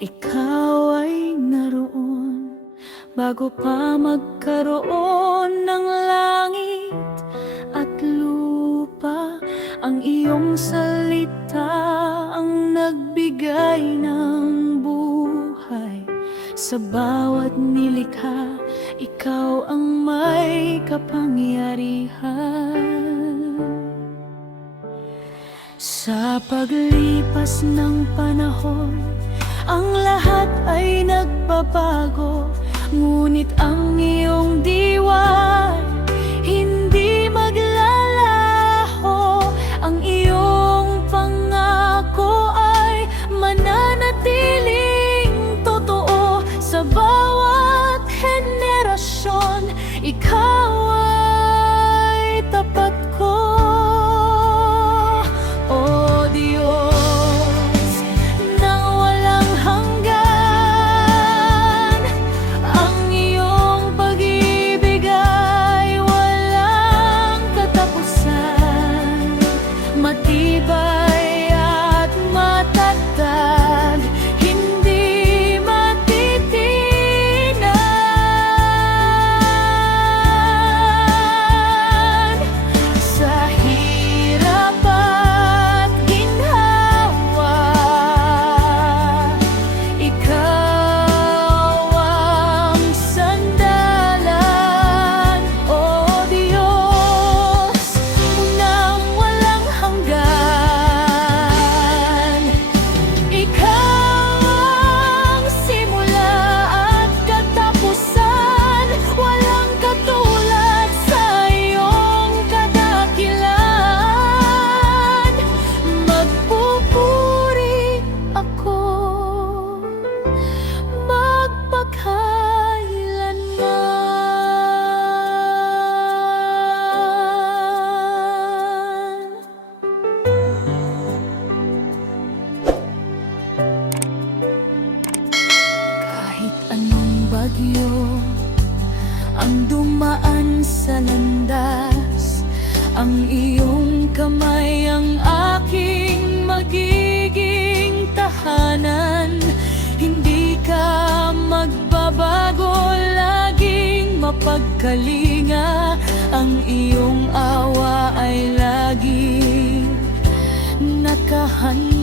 Ikaw ay naroon bago pa magkaroon ng langit at lupa. Ang iyong salita ang nagbigay ng buhay. Sa bawat nilikha, ikaw ang may kapangyarihan. Sa paglipas ng panahon, ang lahat ay nagbabago, ngunit ang iyong diwa hindi maglalaho. Ang iyong pangako ay mananatiling totoo. Sa bawat henerasyon, ikaw ay tapat ko. O Diyos ng walang hanggan, ang iyong pag-ibig ay walang katapusan. Matibay at matatag, hindi matitinan. Sa hirap at ginhawa, ikaw ang sandalan. O Diyos ng walang hanggan, ikaw ang simula at katapusan. Walang katulad sa iyong kadakilan. Magpupuri ako magpakailanman. Kahit anong bagyo ang dumaan sa landas, ang iyong kamay ang aking magiging tahanan. Hindi ka magbabago, laging mapagkalinga. Ang iyong awa ay laging nakahanda.